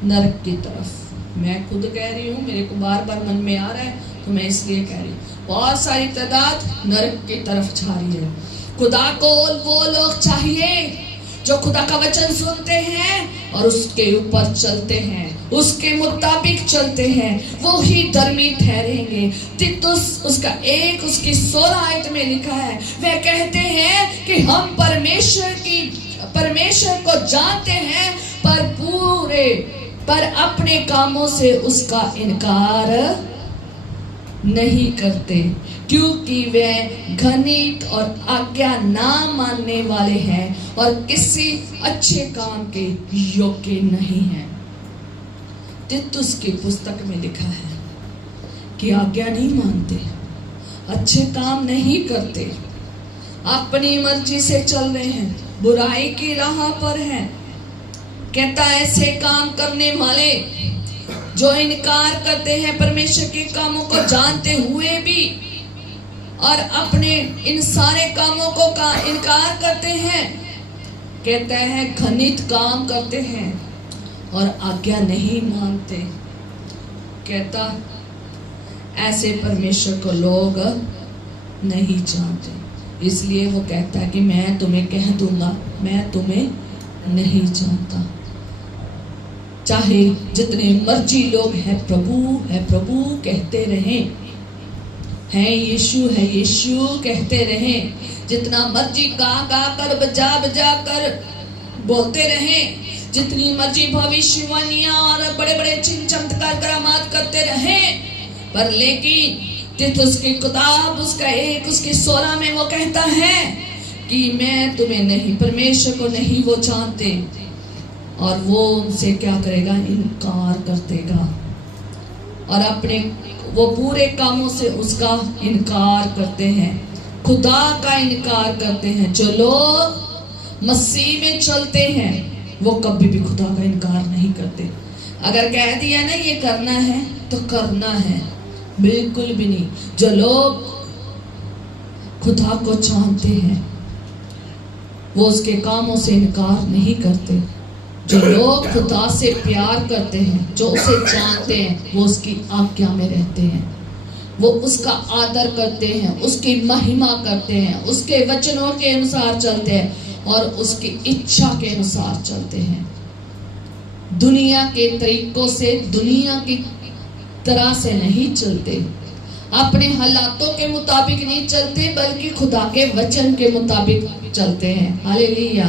नरक की तरफ। मैं खुद कह रही हूँ, मेरे को बार बार मन में आ रहा है, तो मैं इसलिए कह रही हूँ, बहुत सारी तादाद नरक की तरफ जा रही है। खुदा को वो लोग चाहिए जो खुदा का वचन सुनते हैं और उसके ऊपर चलते हैं, उसके मुताबिक चलते हैं, वो ही धर्मी ठहरेंगे। तीतुस उसका 1 उसकी 16 में लिखा है, वे कहते हैं कि हम परमेश्वर को जानते हैं, पर अपने कामों से उसका इनकार नहीं करते, क्योंकि वे घृणित और आज्ञा ना मानने वाले हैं और किसी अच्छे काम के योग्य नहीं हैं। तीतुस की पुस्तक में लिखा है कि आज्ञा नहीं मानते, अच्छे काम नहीं करते, अपनी मर्जी से चल रहे हैं, बुराई की राह पर हैं। कहता ऐसे काम करने वाले जो इनकार करते हैं परमेश्वर के कामों को जानते हुए भी और अपने इन सारे कामों को इनकार करते हैं, कहता है घृणित काम करते हैं और आज्ञा नहीं मानते। कहता ऐसे परमेश्वर को लोग नहीं जानते, इसलिए वो कहता है कि मैं तुम्हें कह दूंगा, मैं तुम्हें नहीं जानता। चाहे जितने मर्जी लोग हैं प्रभु कहते रहें, है यीशु कहते रहें, जितना मर्जी गा कर बजा कर बोलते रहें, जितनी मर्जी भविष्यवाणियां और बड़े चिन्ह चमत्कार करामात करते रहें, पर लेकिन तीतुस की किताब उसका 1 उसकी 16 में वो कहता है कि मैं तुम्हें नहीं, परमेश्वर को नहीं वो जानते, और वो उनसे क्या करेगा? इनकार कर देगा और अपने वो पूरे कामों से उसका इनकार करते हैं, खुदा का इनकार करते हैं। जो लोग मसीह में चलते हैं वो कभी भी खुदा का इनकार नहीं करते। अगर कह दिया ना ये करना है तो करना है, बिल्कुल भी नहीं। जो लोग खुदा को जानते हैं वो उसके कामों से इनकार नहीं करते। जो लोग खुदा से प्यार करते हैं, जो उसे जानते हैं, वो उसकी आज्ञा में रहते हैं, वो उसका आदर करते हैं, उसकी महिमा करते हैं, उसके वचनों के अनुसार चलते हैं और उसकी इच्छा के अनुसार चलते हैं। दुनिया के तरीकों से, दुनिया की तरह से नहीं चलते, अपने हालातों के मुताबिक नहीं चलते, बल्कि खुदा के वचन के मुताबिक चलते हैं। हालेलुया।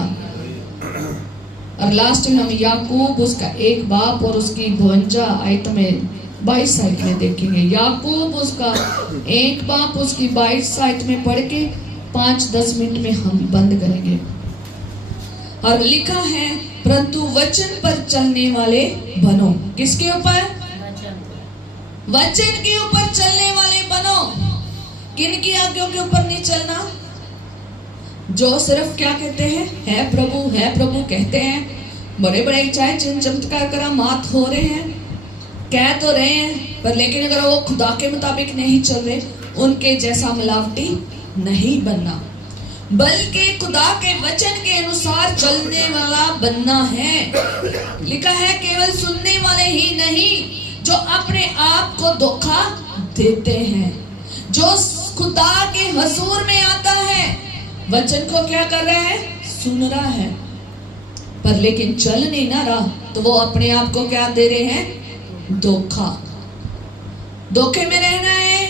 और लास्ट में हम याकूब उसका 1 बाब और उसकी 52 आयत में 22 आयत में देखेंगे। याकूब उसका 1 बाप उसकी 22 आयत में पढ़ के 5-10 मिनट में हम बंद करेंगे। और लिखा है, परंतु वचन पर चलने वाले बनो। किसके ऊपर? वचन के ऊपर चलने वाले बनो। किन की आज्ञाओं के ऊपर नहीं चलना? जो सिर्फ क्या कहते हैं, है प्रभु कहते हैं, बड़े बड़े चाहे चिन्ह चमत्कार करामात हो रहे हैं, कह तो रहे हैं, पर लेकिन अगर वो खुदा के मुताबिक नहीं चल रहे, उनके जैसा मिलावटी नहीं बनना, बल्कि खुदा के वचन के अनुसार चलने वाला बनना है। लिखा है, केवल सुनने वाले ही नहीं जो अपने आप को धोखा देते हैं। जो खुदा के हजूर में आता है, वचन को क्या कर रहा है? सुन रहा है, पर लेकिन चल नहीं ना रहा, तो वो अपने आप को क्या दे रहे हैं? धोखा। धोखे में रहना है,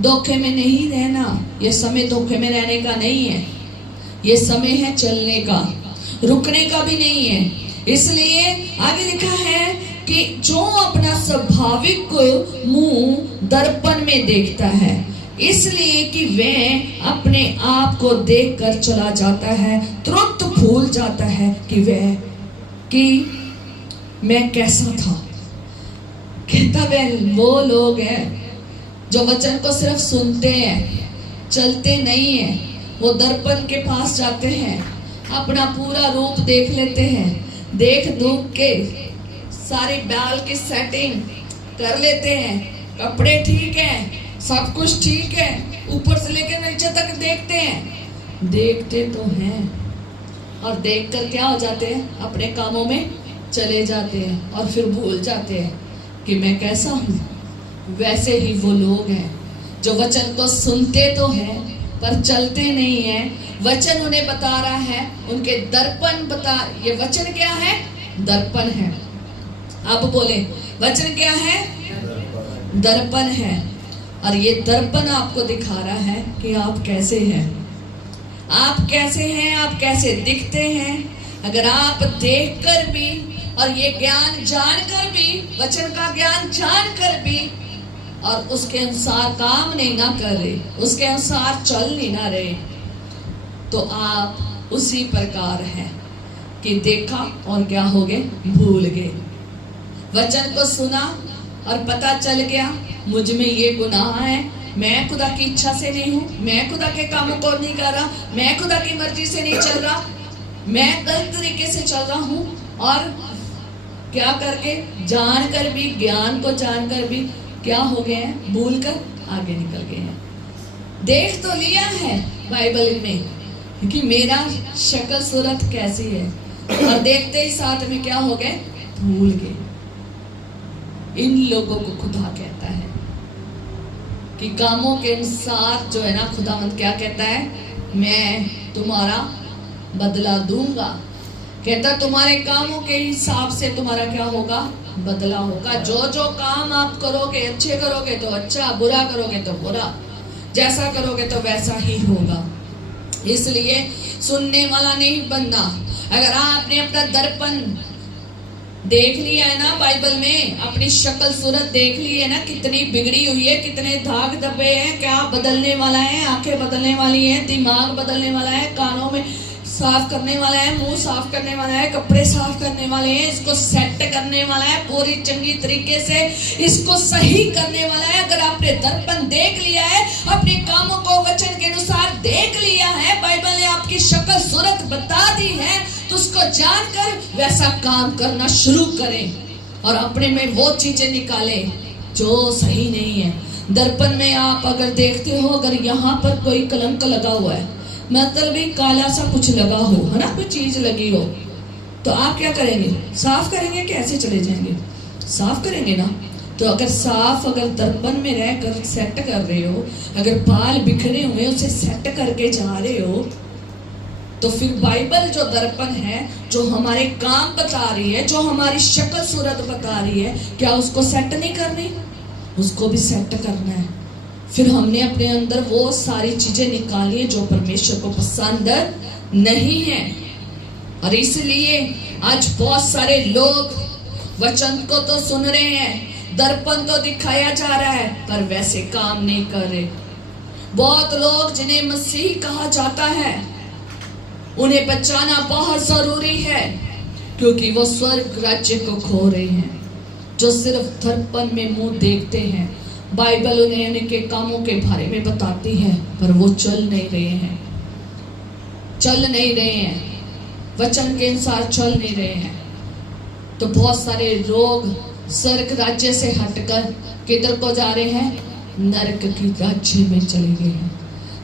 धोखे में नहीं रहना। ये समय धोखे में रहने का नहीं है, ये समय है चलने का, रुकने का भी नहीं है। इसलिए आगे लिखा है कि जो अपना स्वाभाविक मुंह दर्पण में देखता है, इसलिए कि वह अपने आप को देखकर चला जाता है, तुरंत भूल जाता है कि मैं कैसा था। कहता वह वो लोग हैं जो वचन को सिर्फ सुनते हैं, चलते नहीं हैं। वो दर्पण के पास जाते हैं, अपना पूरा रूप देख लेते हैं, देख दुख के सारी बाल की सेटिंग कर लेते हैं, कपड़े ठीक है, सब कुछ ठीक है, ऊपर से लेकर नीचे तक देखते हैं। देखते तो हैं और देखकर क्या हो जाते हैं? अपने कामों में चले जाते हैं और फिर भूल जाते हैं कि मैं कैसा हूँ। वैसे ही वो लोग हैं जो वचन को सुनते तो हैं पर चलते नहीं हैं। वचन उन्हें बता रहा है, उनके दर्पण बता। ये वचन क्या है? दर्पण है। अब बोले, वचन क्या है? दर्पण है। और ये दर्पण आपको दिखा रहा है कि आप कैसे हैं, आप कैसे हैं, आप कैसे दिखते हैं। अगर आप देखकर भी और ये ज्ञान जानकर भी, वचन का ज्ञान जानकर भी, और उसके अनुसार काम नहीं ना कर रहे, उसके अनुसार चल नहीं ना रहे, तो आप उसी प्रकार हैं कि देखा और क्या हो गए? भूल गए। वचन को सुना और पता चल गया मुझ में ये गुनाह है, मैं खुदा की इच्छा से नहीं हूँ, मैं खुदा के कामों को नहीं कर रहा, मैं खुदा की मर्जी से नहीं चल रहा, मैं गलत तरीके से चल रहा हूँ। और क्या करके? जानकर भी, ज्ञान को जानकर भी क्या हो गए हैं? भूल कर आगे निकल गए हैं। देख तो लिया है बाइबल में कि मेरा शक्ल सूरत कैसी है, और देखते ही साथ में क्या हो गए? भूल गए। इन लोगों को खुदा कहता है कि कामों के अनुसार जो है ना, खुदावंद क्या कहता है? मैं तुम्हारा बदला दूंगा। कहता तुम्हारे कामों के हिसाब से तुम्हारा क्या होगा? बदला होगा। जो जो काम आप करोगे, अच्छे करोगे तो अच्छा, बुरा करोगे तो बुरा, जैसा करोगे तो वैसा ही होगा। इसलिए सुनने वाला नहीं बनना। अगर आपने अपना दर्पण देख लिया है ना, बाइबल में अपनी शक्ल सूरत देख ली है ना, कितनी बिगड़ी हुई है, कितने दाग धब्बे हैं, क्या बदलने वाला है? आंखें बदलने वाली है, दिमाग बदलने वाला है, कानों में साफ करने वाला है, मुंह साफ करने वाला है, कपड़े साफ करने वाले हैं, इसको सेट करने वाला है पूरी चंगी तरीके से, इसको सही करने वाला है। अगर आपने दर्पण देख लिया है, अपने कामों को वचन के अनुसार देख लिया है, बाइबल ने आपकी शक्ल सूरत बता दी है, तो उसको जानकर वैसा काम करना शुरू करें और अपने में वो चीजें निकालें जो सही नहीं है। दर्पण में आप अगर देखते हो, अगर यहाँ पर कोई कलंक लगा हुआ है, मतलब एक काला सा कुछ लगा हो, है ना, कोई चीज लगी हो, तो आप क्या करेंगे? साफ करेंगे कि ऐसे चले जाएंगे? साफ करेंगे ना। तो अगर साफ, अगर दर्पण में रहकर सेट कर रहे हो, अगर बाल बिखरे हुए उसे सेट करके जा रहे हो, तो फिर बाइबल जो दर्पण है, जो हमारे काम बता रही है, जो हमारी शक्ल सूरत बता रही है, क्या उसको सेट नहीं करनी? उसको भी सेट करना है। फिर हमने अपने अंदर वो सारी चीजें निकाली है जो परमेश्वर को पसंद नहीं है। और इसलिए आज बहुत सारे लोग वचन को तो सुन रहे हैं, दर्पण तो दिखाया जा रहा है पर वैसे काम नहीं कर रहे। बहुत लोग जिन्हें मसीह कहा जाता है उन्हें बचाना बहुत जरूरी है, क्योंकि वो स्वर्ग राज्य को खो रहे हैं। जो सिर्फ दर्पण में मुंह देखते हैं, बाइबल उन्हें उनके कामों के बारे में बताती है पर वो चल नहीं रहे हैं, वचन के अनुसार चल नहीं रहे हैं। तो बहुत सारे लोग स्वर्ग राज्य से हटकर किधर को जा रहे हैं? नरक की राज्य में चले गए हैं।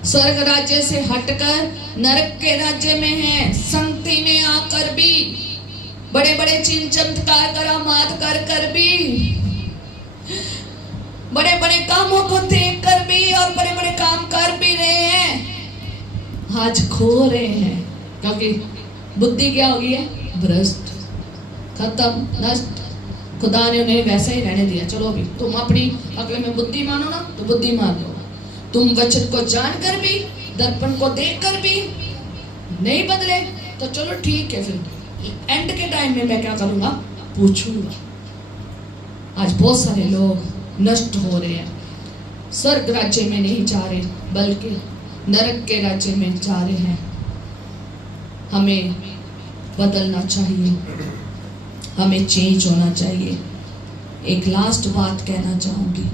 स्वर्ग राज्य से हटकर नरक के राज्य में हैं। संगति में आकर भी, बड़े बड़े चिन्ह चमत्कार करामात कर भी, बड़े बड़े कामों को देख कर भी और बड़े बड़े काम कर भी रहे हैं, आज खो रहे हैं। क्योंकि बुद्धि क्या हो गई है? भ्रष्ट, खत्म, नष्ट। खुदा ने उन्हें वैसे ही रहने दिया। चलो अभी तुम अपनी अक्ल में बुद्धि मानो ना तो बुद्धि मान लो। तुम वचन को जानकर भी, दर्पण को देखकर भी नहीं बदले तो चलो ठीक है, फिर एंड के टाइम में मैं क्या करूंगा? पूछूंगा। आज बहुत सारे लोग नष्ट हो रहे हैं, स्वर्ग राज्य में नहीं जा रहे बल्कि नरक के राज्य में जा रहे हैं। हमें बदलना चाहिए, हमें चेंज होना चाहिए। एक लास्ट बात कहना चाहूंगी।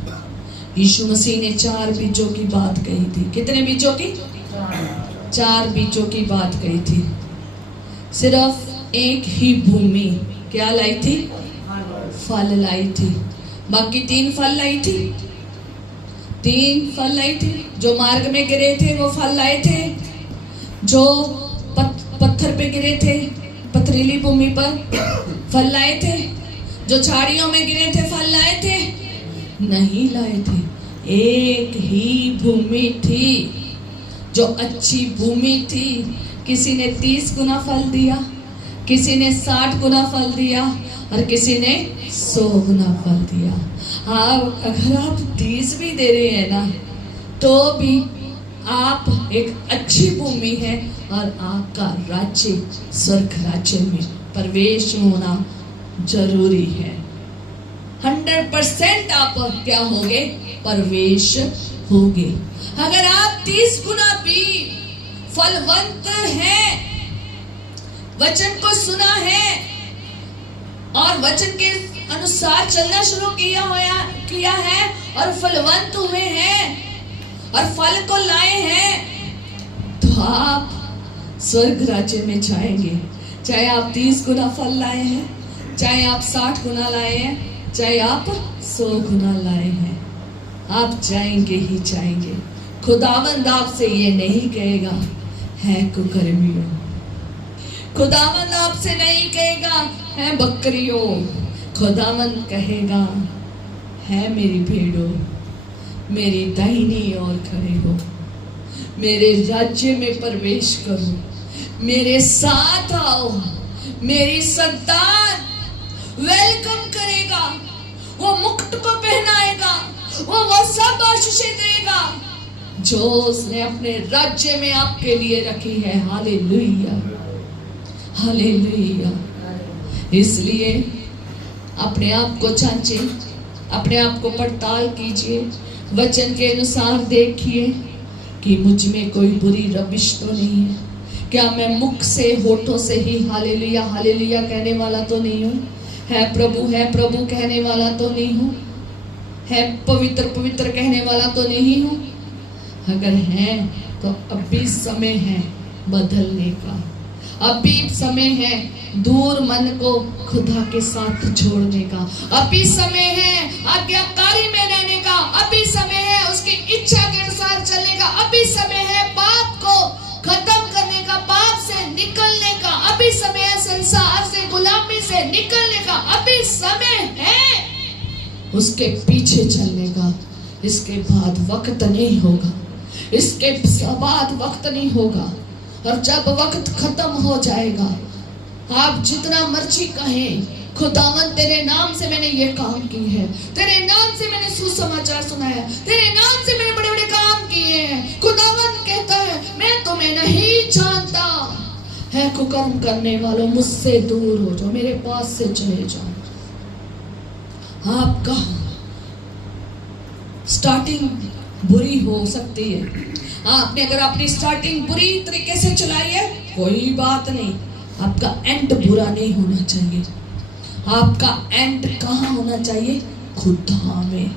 यीशु मसीह ने 4 बीजों की बात कही थी। कितने बीजों की? 4 बीजों की बात कही थी। सिर्फ एक ही भूमि क्या लाई थी? फल लाई थी। बाकी 3 फल लाई थी। 3 फल लाई थी। जो मार्ग में गिरे थे वो फल लाए थे। जो पत्थर पे गिरे थे, पथरीली भूमि पर, फल लाए थे। जो झाड़ियों में गिरे थे, फल लाए थे? नहीं लाए थे। एक ही भूमि थी जो अच्छी भूमि थी। किसी ने 30 गुना फल दिया, किसी ने 60 गुना फल दिया और किसी ने 100 गुना फल दिया। अगर आप 30 भी दे रहे हैं ना तो भी आप एक अच्छी भूमि है और आपका राज्य स्वर्ग राज्य में प्रवेश होना जरूरी है। 100% आप क्या होगे? प्रवेश होगे। अगर आप 30 गुना भी फलवंत हैं, वचन को सुना है और वचन के अनुसार चलना शुरू किया है और फलवंत हुए हैं और फल को लाए हैं, तो आप स्वर्ग राज्य में जाएंगे। चाहे आप 30 गुना फल लाए हैं, चाहे आप 60 गुना लाए हैं, चाहे आप 100 गुना लाए हैं, आप जाएंगे ही जाएंगे। खुदावंद आपसे ये नहीं कहेगा है कुकर्मियों, खुदावंद आपसे नहीं कहेगा है बकरियों, खुदावंद कहेगा है मेरी भेड़ों, मेरी दाहिनी ओर खड़े हो, मेरे राज्य में प्रवेश करो, मेरे साथ आओ। मेरी संतान वेलकम करेगा, वो मुकुट को पहनाएगा, वो सब आशीषें देगा जो उसने अपने राज्य में आपके लिए रखी है। Hallelujah, hallelujah. इसलिए अपने आप को जांचिए, अपने आप को पड़ताल कीजिए, वचन के अनुसार देखिए कि मुझ में कोई बुरी रविश तो नहीं है। क्या मैं मुख से, होठों से ही हालेलुया हालेलुया कहने वाला तो नहीं हूँ? है प्रभु कहने वाला तो नहीं हूँ? है पवित्र पवित्र कहने वाला तो नहीं हूँ? अगर है तो अभी समय है बदलने का, अभी समय है दूर मन को खुदा के साथ जोड़ने का, अभी समय है आज्ञाकारी में रहने का, अभी समय है उसकी इच्छा के अनुसार चलने का, अभी समय है पाप को खत्म करने का, पाप से निकलने का, अभी समय है संसार से, गुलामी से निकलने का, अभी समय है उसके पीछे चलने का। इसके बाद वक्त नहीं होगा, इसके बाद वक्त नहीं होगा। और जब वक्त खत्म हो जाएगा, आप जितना मर्जी कहें, खुदावन तेरे नाम से मैंने ये काम की है, तेरे नाम से मैंने सुसमाचार सुनाया, तेरे नाम से मैंने बड़े बड़े काम किए हैं। खुदावन कहता है मैं तुम्हें नहीं जानता, है कुकर्म करने वालों मुझसे दूर हो जाओ, मेरे पास से चले जाओ। आपका स्टार्टिंग बुरी हो सकती है। आपने अगर अपनी स्टार्टिंग बुरी तरीके से चलाई है, कोई बात नहीं, आपका एंड बुरा नहीं होना चाहिए। आपका एंड कहाँ होना चाहिए? खुदा में,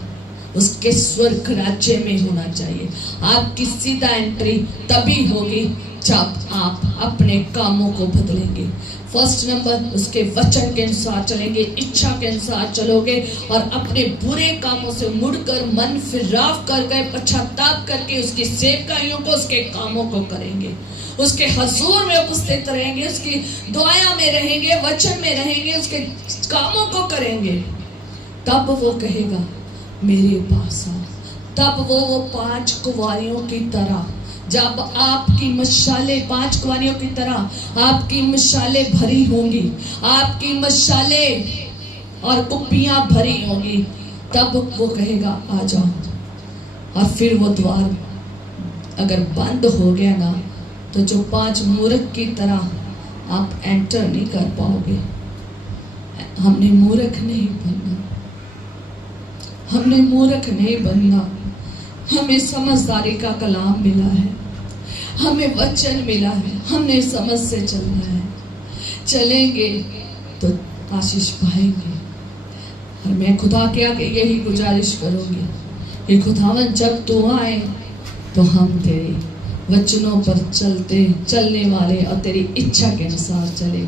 उसके स्वर्ग राज्य में होना चाहिए। आपकी सीधा एंट्री तभी होगी जब आप अपने कामों को बदलेंगे। फर्स्ट नंबर, उसके वचन के अनुसार चलेंगे, इच्छा के अनुसार चलोगे और अपने बुरे कामों से मुड़कर मन फिराव कर गए, पश्चाताप करके उसकी सेवकाइयों को, उसके कामों को करेंगे, उसके हजूर में उपस्थित रहेंगे, उसकी दुआया में रहेंगे, वचन में रहेंगे, उसके कामों को करेंगे। तब वो कहेगा मेरे पास आओ। तब वो 5 कुंवारियों की तरह, जब आपकी मशाले 5 कुंवारियों की तरह आपकी मशाले भरी होंगी, आपकी मशाले और कुप्पियां भरी होंगी, तब वो कहेगा आ जाओ। और फिर वो द्वार अगर बंद हो गया ना, तो जो 5 मूर्ख की तरह आप एंटर नहीं कर पाओगे। हमने मूर्ख नहीं बनना, हमने मूर्ख नहीं बनना। हमें समझदारी का कलाम मिला है, हमें वचन मिला है, हमने समझ से चलना है। चलेंगे तो आशीष पाएंगे। और मैं खुदा के आगे यही गुजारिश करूंगी कि खुदावन जब तू आए तो हम तेरे वचनों पर चलने वाले और तेरी इच्छा के अनुसार चले।